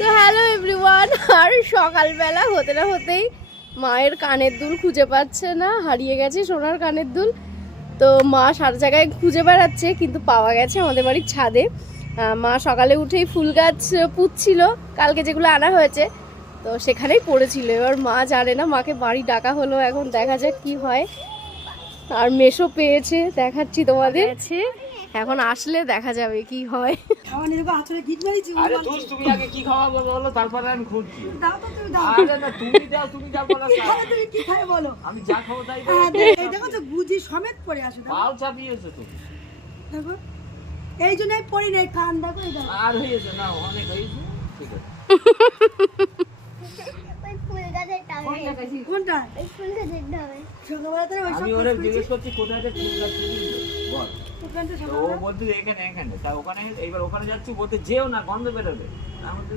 So hello everyone. আর সকালবেলা হতে না হতেই মায়ের কানের দুল খুঁজে পাচ্ছে না, হারিয়ে গেছে সোনার কানের দুল। তো মা সারা জায়গায় খুঁজে বেড়াচ্ছে, কিন্তু পাওয়া গেছে আমাদের বাড়ির ছাদে। মা সকালে উঠেই ফুল গাছ পুঁতছিল, কালকে যেগুলো আনা হয়েছে, তো সেখানেই পড়েছিল। এবার মা জানে না, মাকে বাড়ি ডাকা হলো, এখন দেখা যাক কি হয়। আর মেশো পেয়েছে, দেখাচ্ছি তোমাদের, এখন আসলে দেখা যাবে কি হয়। আরে তুমি আগে কি খাওয়াবো বলো, তারপরে আমি খুঁজছি। আরে না, তুমি দাও, তুমি যা বলো তুমি কি খাবে বলো? আমি যা খাবো তাই দাও। এই দেখো তো গুজি সমেত পড়ে আসে, দেখো পাল চাপিয়েছো তুমি। দেখো এই জন্যই পড়ি নাই, কান দেখো এই দেখো। আর হয়েছে না, অনেক হয়েছে, ঠিক আছে। কোনটা? সকালবেলা তো ওই সব আমি ওরে জিজ্ঞেস করছি কোথায় যে ফুল গাছ ছিল, বল। ওখানটা তো ও সকালবেলা বলতে এখানে এখানে, তা ওখানে এইবার ওখানে যাচ্ছি, বলতে যেও না, গন্ধ বেরোবে। আমি বলতে